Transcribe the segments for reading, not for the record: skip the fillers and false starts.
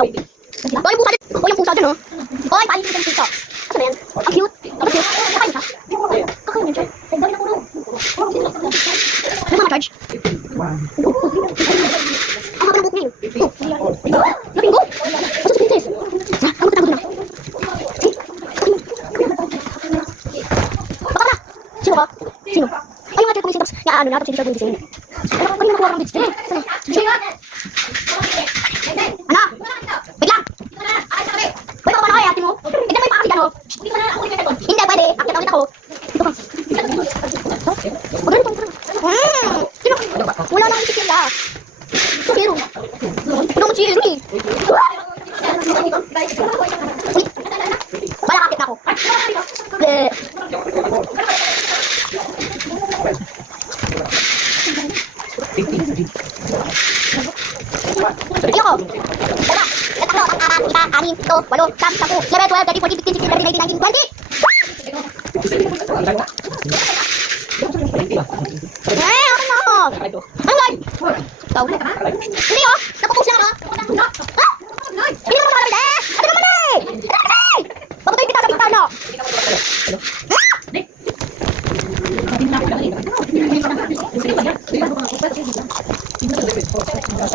Oy, pusa din. Oy, yung pusa din, oh. Oy, paano yung pusa? Ano ba yan? Ang cute. Ang cute. Kakain siya. Kakain yan siya. Ay, dami na puno. Ano mga charge? Ang haba ng buhok niya yun. Napingo? Asa sa pintes? Ang magtagod na. Baka na. Sino ba? Sino? Ay, mga check kung isip. Ano na, tapos hindi siya kung design. Ano yung nakuha ng bitch? Sino? Ano? Wait lang! Wait ako ba na kaya ate mo? Hindi mo ipakasi dyan, oh. Hindi, pwede. Akit ako. Dito ka. Huwag ganito. Sino? Wala na ang isip nila. Ito, hero. Ito mo si hero, eh. Uy. Wala kakit na ako. Ayoko. Wala. Tatlo, tatlo, isa, anim, ito, walo, siyam, 10, 11, 12, 13, 14, 15, 16, 17, 18, 19, 20! Eh, ako na ako. Ano yun? Ikaw. Hindi oh, napapost lang ako. Ha? Hindi naman makalabit eh! Ano naman eh? Ano naman eh? Papatay kita sa bintana. Ha?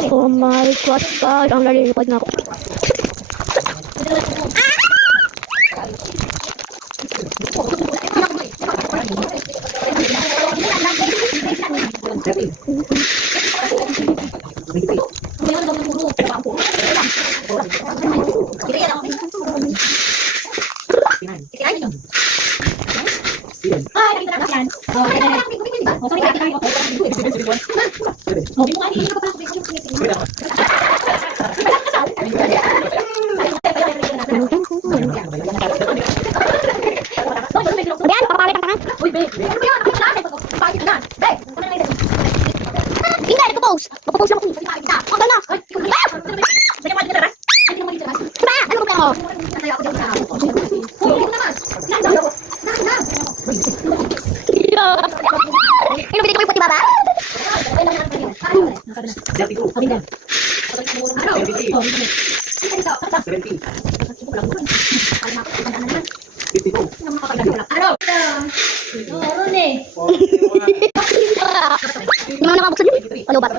Oh my God, parang nalilipad na ako. Ayan, papapalit ang tangan. Uy, be. Ano ba yan? Ano ba yan? Papalit ka na. Be. Hindi, nagpo-post. Magpo-post lang ako. Ang gana. Ah! Diba? Ano problema mo? Pinubili ko yung puti baba? Meron eh. Hindi mo nakabuksan yun? Ano ba?